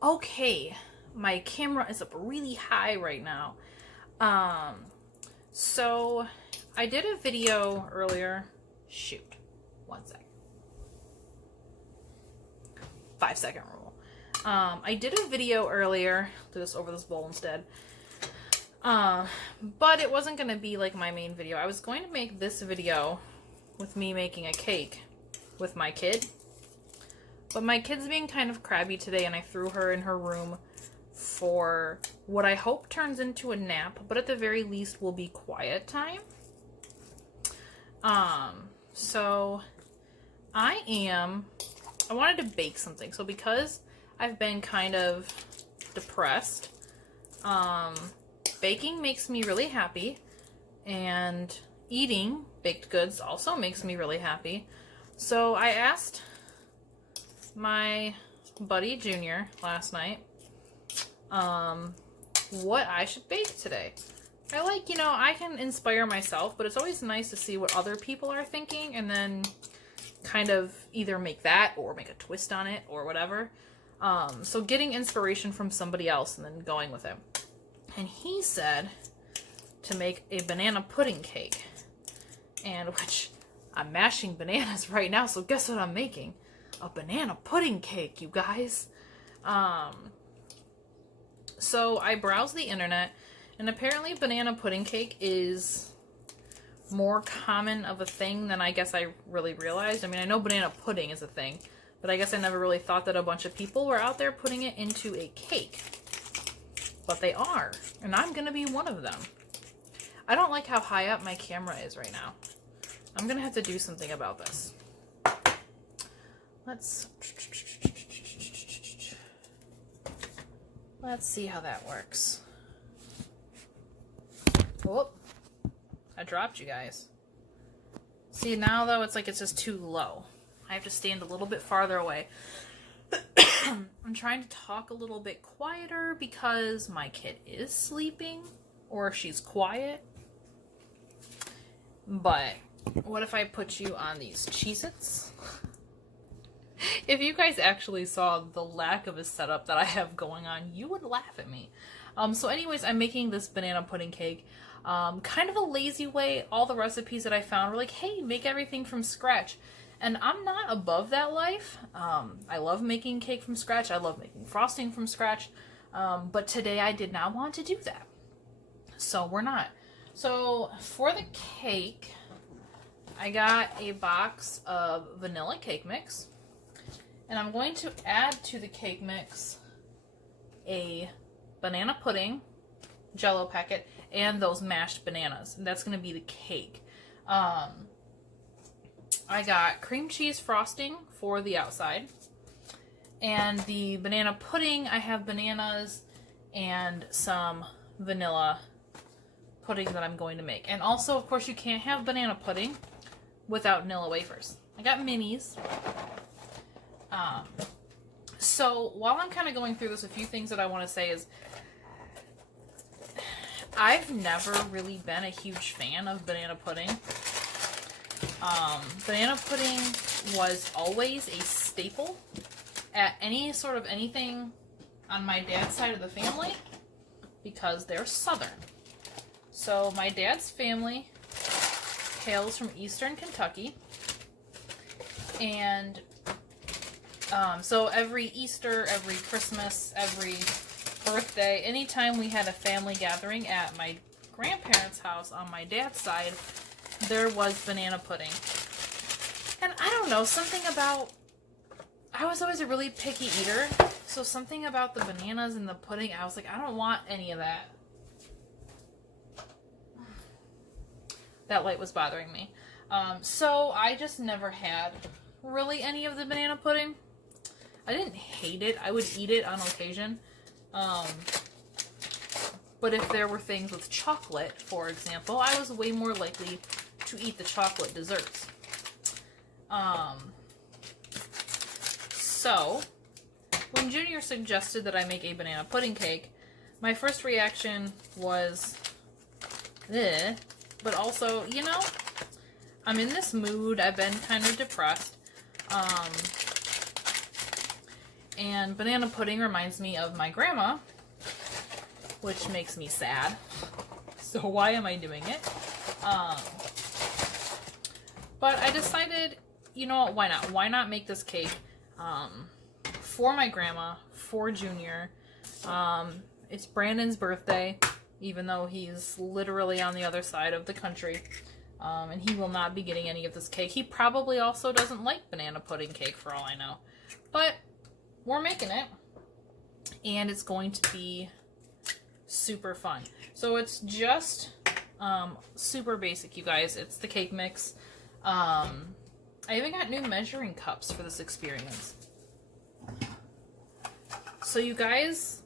Okay, my camera is up really high right now. So I did a video earlier. Shoot, 1 sec. 5 second rule. I did a video earlier. Do this over this bowl instead. But it wasn't gonna be like my main video. I was going to make this video with me making a cake with my kid. But my kid's being kind of crabby today, and I threw her in her room for what I hope turns into a nap, but at the very least will be quiet time. So I wanted to bake something. So because I've been kind of depressed, baking makes me really happy, and eating baked goods also makes me really happy. So I asked my buddy Junior last night what I should bake today. I can inspire myself, but it's always nice to see what other people are thinking and then kind of either make that or make a twist on it or whatever. So getting inspiration from somebody else and then going with it. And he said to make a banana pudding cake, and which I'm mashing bananas right now, so guess what I'm making? A banana pudding cake, you guys. So I browsed the internet, and apparently banana pudding cake is more common of a thing than I guess I really realized. I mean, I know banana pudding is a thing, but I guess I never really thought that a bunch of people were out there putting it into a cake. But they are, and I'm gonna be one of them. I don't like how high up my camera is right now. I'm gonna have to do something about this. Let's see how that works. Oh, I dropped you guys. See, now though it's like it's just too low. I have to stand a little bit farther away. I'm trying to talk a little bit quieter because my kid is sleeping, or she's quiet. But what if I put you on these Cheez-Its? If you guys actually saw the lack of a setup that I have going on, you would laugh at me. So anyways, I'm making this banana pudding cake. Kind of a lazy way. All the recipes that I found were like, hey, make everything from scratch. And I'm not above that life. I love making cake from scratch. I love making frosting from scratch. But today I did not want to do that. So we're not. So for the cake, I got a box of vanilla cake mix. And I'm going to add to the cake mix a banana pudding Jell-O packet and those mashed bananas. And that's going to be the cake. I got cream cheese frosting for the outside. And the banana pudding, I have bananas and some vanilla pudding that I'm going to make. And also, of course, you can't have banana pudding without vanilla wafers. I got minis. So while I'm kind of going through this, a few things that I want to say is I've never really been a huge fan of banana pudding. Banana pudding was always a staple at any sort of anything on my dad's side of the family because they're Southern. So my dad's family hails from Eastern Kentucky, and so every Easter, every Christmas, every birthday, anytime we had a family gathering at my grandparents' house on my dad's side, there was banana pudding. And I don't know, I was always a really picky eater, so something about the bananas and the pudding, I was like, I don't want any of that. That light was bothering me. So I just never had really any of the banana pudding. I didn't hate it. I would eat it on occasion. But if there were things with chocolate, for example, I was way more likely to eat the chocolate desserts. So, when Junior suggested that I make a banana pudding cake, my first reaction was, eh. But also, I'm in this mood. I've been kind of depressed. And banana pudding reminds me of my grandma, which makes me sad. So why am I doing it? But I decided, you know what, why not? Why not make this cake for my grandma, for Junior. It's Brandon's birthday, even though he's literally on the other side of the country. And he will not be getting any of this cake. He probably also doesn't like banana pudding cake, for all I know. But we're making it. And it's going to be super fun. So it's just super basic, you guys. It's the cake mix. I even got new measuring cups for this experience. So you guys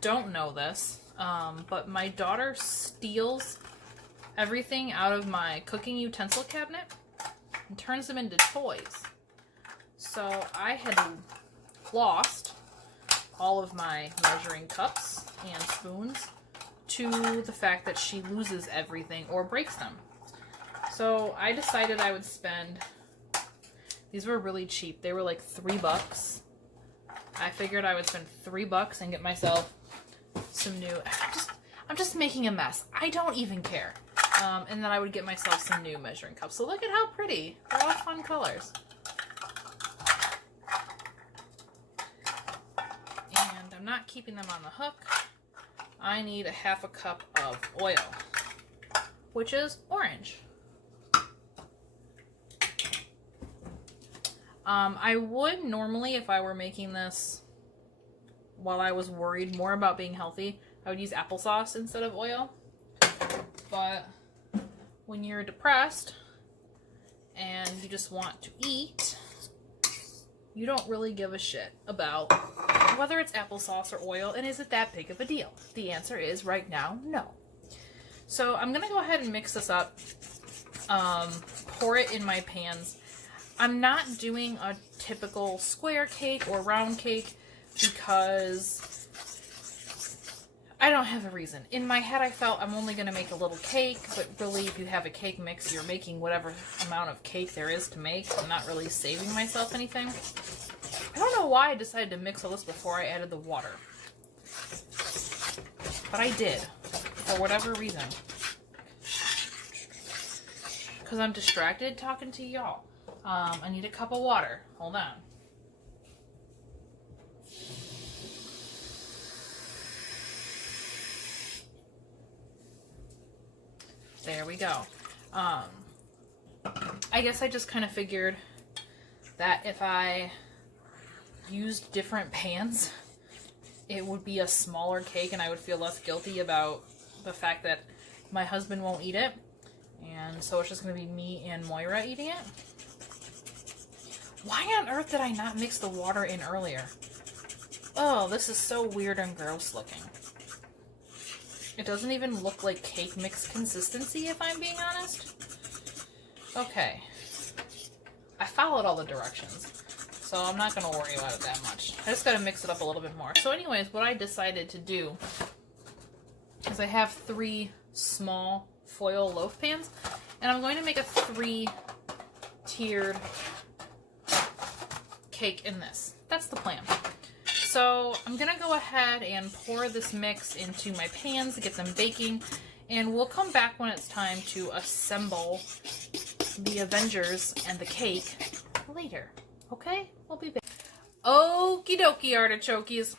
don't know this, but my daughter steals everything out of my cooking utensil cabinet and turns them into toys. So I had lost all of my measuring cups and spoons to the fact that she loses everything or breaks them. So I decided I would spend, these were really cheap. They were like $3. I figured I would spend $3 and get myself some new, I'm just making a mess. I don't even care. And then I would get myself some new measuring cups. So look at how pretty. They're all fun colors. And I'm not keeping them on the hook. I need a half a cup of oil, which is orange. I would normally, if I were making this while I was worried more about being healthy, I would use applesauce instead of oil. But when you're depressed and you just want to eat, you don't really give a shit about whether it's applesauce or oil, and is it that big of a deal? The answer is right now, no. So I'm gonna go ahead and mix this up, pour it in my pans. I'm not doing a typical square cake or round cake because I don't have a reason. In my head, I felt I'm only going to make a little cake, but really, if you have a cake mix, you're making whatever amount of cake there is to make. I'm not really saving myself anything. I don't know why I decided to mix all this before I added the water. But I did, for whatever reason. Because I'm distracted talking to y'all. I need a cup of water. Hold on. There we go. I guess I just kind of figured that if I used different pans, it would be a smaller cake and I would feel less guilty about the fact that my husband won't eat it. And so it's just going to be me and Moira eating it. Why on earth did I not mix the water in earlier? Oh, this is so weird and gross looking. It doesn't even look like cake mix consistency, if I'm being honest. Okay. I followed all the directions, so I'm not going to worry about it that much. I just got to mix it up a little bit more. So anyways, what I decided to do is I have 3 small foil loaf pans, and I'm going to make a 3-tiered cake in this. That's the plan. So I'm going to go ahead and pour this mix into my pans to get them baking, and we'll come back when it's time to assemble the Avengers and the cake later. Okay? We'll be back. Okie dokie, artichokes.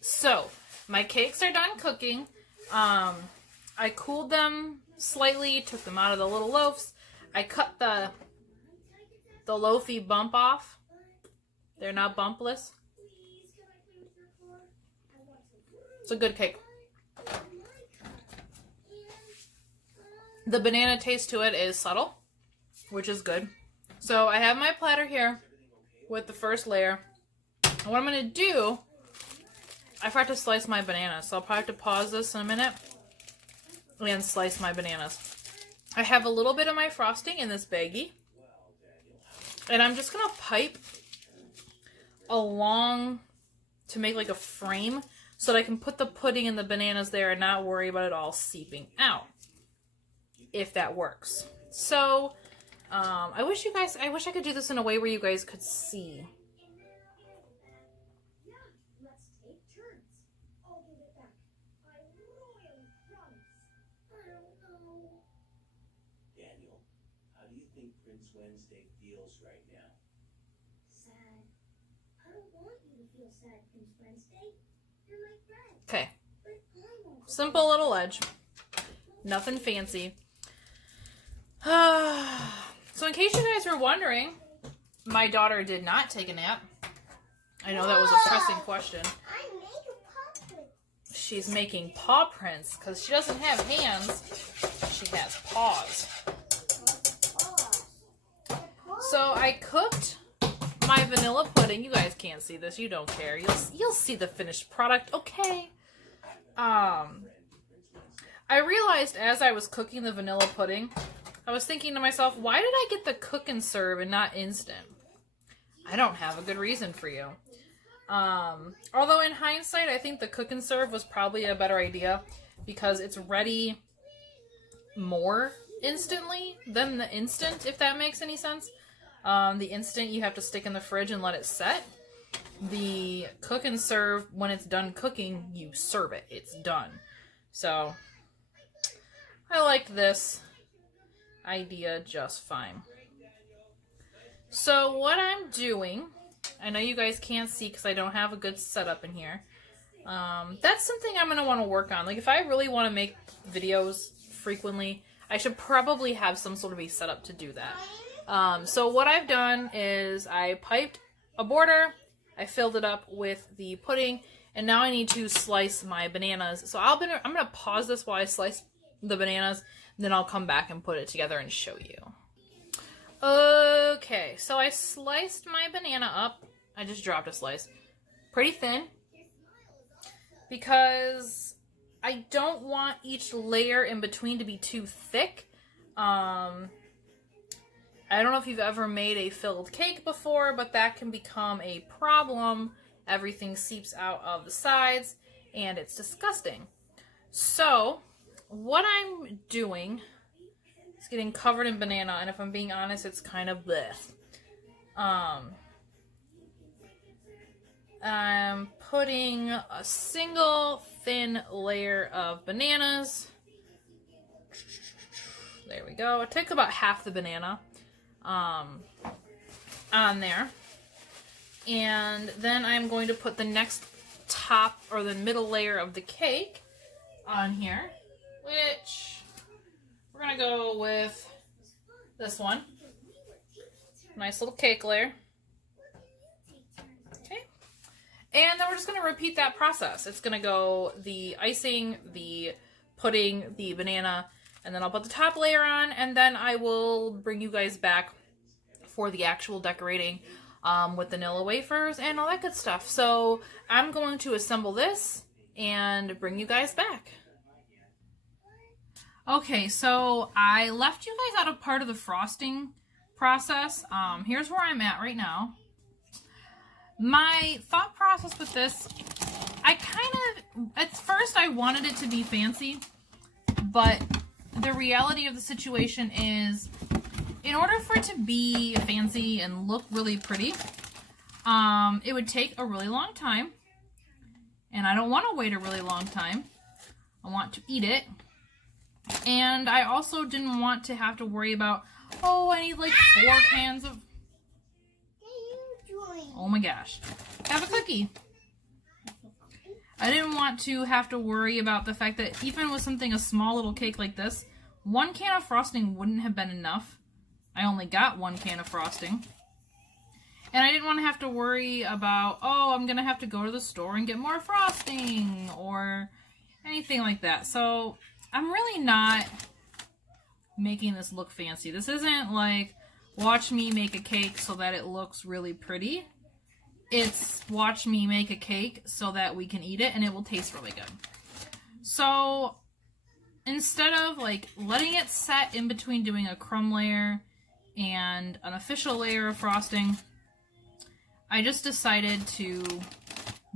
So, my cakes are done cooking. I cooled them slightly, took them out of the little loaves. I cut the loafy bump off. They're now bumpless. It's a good cake. The banana taste to it is subtle, which is good. So I have my platter here with the first layer. And what I'm going to do, I forgot to slice my bananas, so I'll probably have to pause this in a minute and slice my bananas. I have a little bit of my frosting in this baggie, and I'm just going to pipe along to make like a frame so that I can put the pudding and the bananas there and not worry about it all seeping out, if that works. So I wish I could do this in a way where you guys could see. take turns. I'll give it back. I royally promise. I don't know. Daniel, how do you think Prince Wednesday feels right now? Sad. I don't want you to feel sad, Prince Wednesday. You're my friend. Okay. But I want to Simple little edge. Nothing fancy. So in case you guys were wondering, my daughter did not take a nap. I know that was a pressing question. I make a paw print. She's making paw prints because she doesn't have hands. She has paws. So I cooked my vanilla pudding. You guys can't see this. You don't care. You'll see the finished product. Okay. I realized as I was cooking the vanilla pudding, I was thinking to myself, why did I get the cook and serve and not instant? I don't have a good reason for you. Although in hindsight, I think the cook and serve was probably a better idea because it's ready more instantly than the instant, if that makes any sense. The instant you have to stick in the fridge and let it set. The cook and serve, when it's done cooking, you serve it. It's done. So I like this idea just fine. So what I'm doing, I know you guys can't see because I don't have a good setup in here. That's something I'm going to want to work on. Like if I really want to make videos frequently, I should probably have some sort of a setup to do that. So what I've done is I piped a border, I filled it up with the pudding, and now I need to slice my bananas. So I'm going to pause this while I slice the bananas, then I'll come back and put it together and show you. Okay, so I sliced my banana up. I just dropped a slice. Pretty thin. Because I don't want each layer in between to be too thick. I don't know if you've ever made a filled cake before, but that can become a problem. Everything seeps out of the sides, and it's disgusting. So what I'm doing is getting covered in banana, and if I'm being honest, it's kind of bleh. I'm putting a single thin layer of bananas. There we go. It took about half the banana on there. And then I'm going to put the next top or the middle layer of the cake on here, which we're going to go with this one. Nice little cake layer. Okay. And then we're just going to repeat that process. It's going to go the icing, the pudding, the banana, and then I'll put the top layer on, and then I will bring you guys back for the actual decorating with vanilla wafers and all that good stuff. So I'm going to assemble this and bring you guys back. Okay, so I left you guys out of part of the frosting process. Here's where I'm at right now. My thought process with this, at first I wanted it to be fancy, but the reality of the situation is, in order for it to be fancy and look really pretty, it would take a really long time, and I don't want to wait a really long time. I want to eat it, and I also didn't want to have to worry about, oh, I need like 4 cans of... Oh my gosh. Have a cookie. I didn't want to have to worry about the fact that even with something, a small little cake like this, 1 can of frosting wouldn't have been enough. I only got 1 can of frosting. And I didn't want to have to worry about, oh, I'm going to have to go to the store and get more frosting or anything like that. So I'm really not making this look fancy. This isn't like, watch me make a cake so that it looks really pretty. It's watch me make a cake so that we can eat it and it will taste really good. So instead of like letting it set in between doing a crumb layer and an official layer of frosting, I just decided to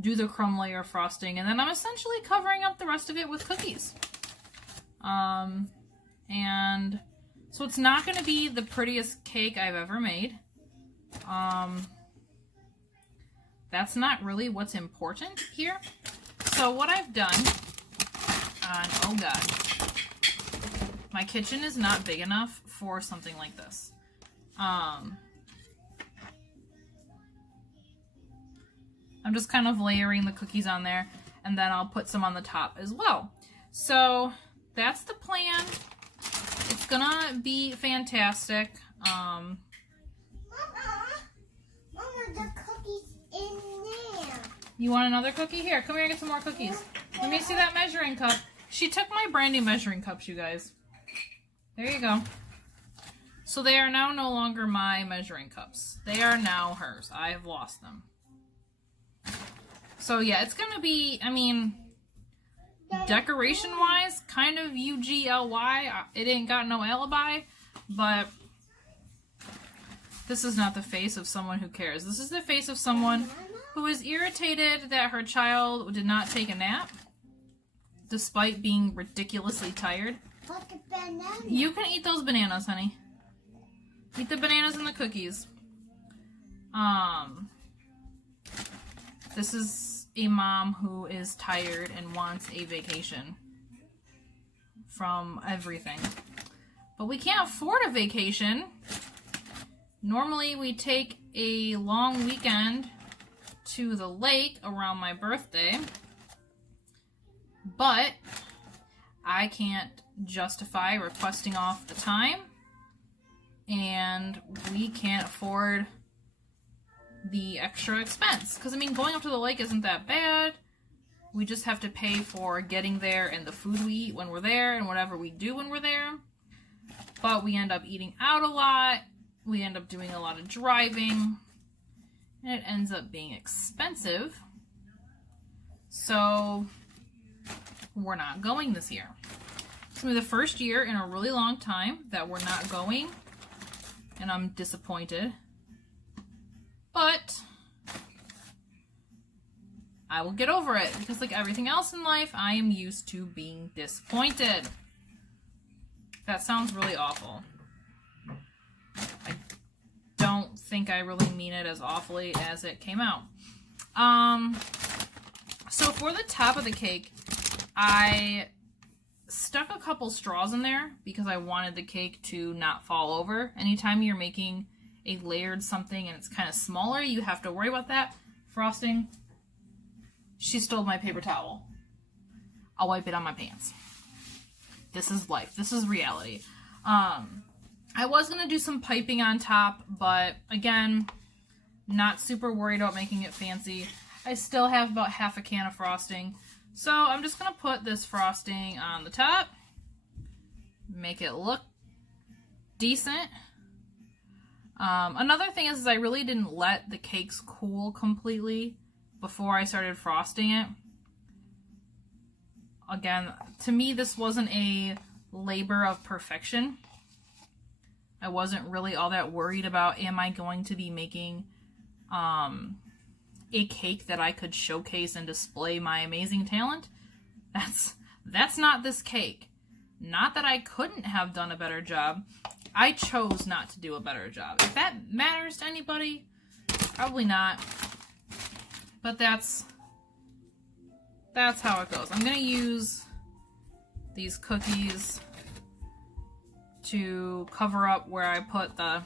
do the crumb layer of frosting, and then I'm essentially covering up the rest of it with cookies. And so it's not going to be the prettiest cake I've ever made. that's not really what's important here. So what I've done oh god, my kitchen is not big enough for something like this. I'm just kind of layering the cookies on there, and then I'll put some on the top as well. So that's the plan. It's gonna be fantastic. Mama, the cookies in there. You want another cookie? Here, come here and get some more cookies. Let me see that measuring cup. She took my brandy measuring cups, you guys. There you go. So they are now no longer my measuring cups. They are now hers. I have lost them. So yeah, it's gonna be, I mean, decoration-wise, kind of UGLY. It ain't got no alibi, but this is not the face of someone who cares. This is the face of someone who is irritated that her child did not take a nap, despite being ridiculously tired. But the banana. You can eat those bananas, honey. Eat the bananas and the cookies. This is a mom who is tired and wants a vacation from everything. But we can't afford a vacation. Normally we take a long weekend to the lake around my birthday, but I can't justify requesting off the time, and we can't afford the extra expense. Because, I mean, going up to the lake isn't that bad. We just have to pay for getting there and the food we eat when we're there and whatever we do when we're there. But we end up eating out a lot. We end up doing a lot of driving. And it ends up being expensive. So we're not going this year. It's going to be the first year in a really long time that we're not going. And I'm disappointed. But I will get over it. Because like everything else in life, I am used to being disappointed. That sounds really awful. I don't think I really mean it as awfully as it came out. So for the top of the cake, I stuck a couple straws in there because I wanted the cake to not fall over. Anytime you're making a layered something and it's kind of smaller, you have to worry about that. Frosting. She stole my paper towel. I'll wipe it on my pants. This is life. This is reality. I was going to do some piping on top, but again, not super worried about making it fancy. I still have about half a can of frosting. So I'm just going to put this frosting on the top. Make it look decent. Another thing is I really didn't let the cakes cool completely before I started frosting it. Again, to me, this wasn't a labor of perfection. I wasn't really all that worried about, am I going to be making a cake that I could showcase and display my amazing talent? That's not this cake. Not that I couldn't have done a better job. I chose not to do a better job. If that matters to anybody, probably not. But that's how it goes. I'm going to use these cookies to cover up where I put the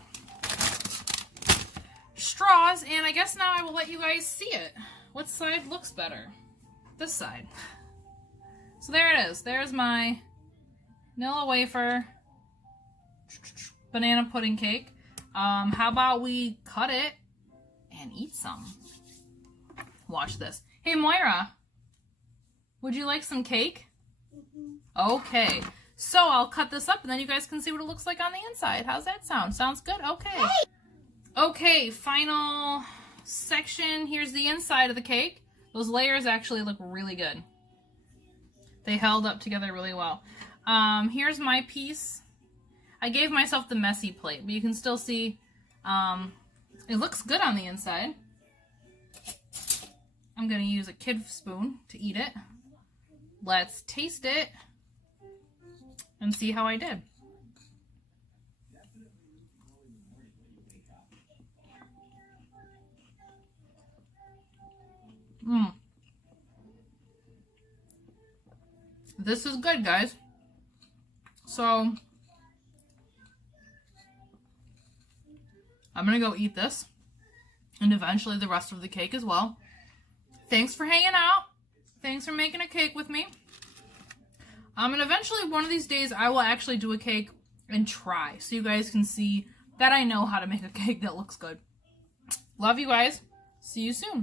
straws, and I guess now I will let you guys see it. What side looks better? This side. So there it is. There's my vanilla wafer banana pudding cake. How about we cut it and eat some? Watch this. Hey Moira, would you like some cake? Okay. So I'll cut this up and then you guys can see what it looks like on the inside. How's that sound? Sounds good? Okay. Okay, final section. Here's the inside of the cake. Those layers actually look really good. They held up together really well. Here's my piece. I gave myself the messy plate, but you can still see it looks good on the inside. I'm going to use a kid spoon to eat it. Let's taste it and see how I did. This is good, guys. So, I'm gonna go eat this. And eventually the rest of the cake as well. Thanks for hanging out. Thanks for making a cake with me. And eventually one of these days I will actually do a cake and try. So you guys can see that I know how to make a cake that looks good. Love you guys. See you soon.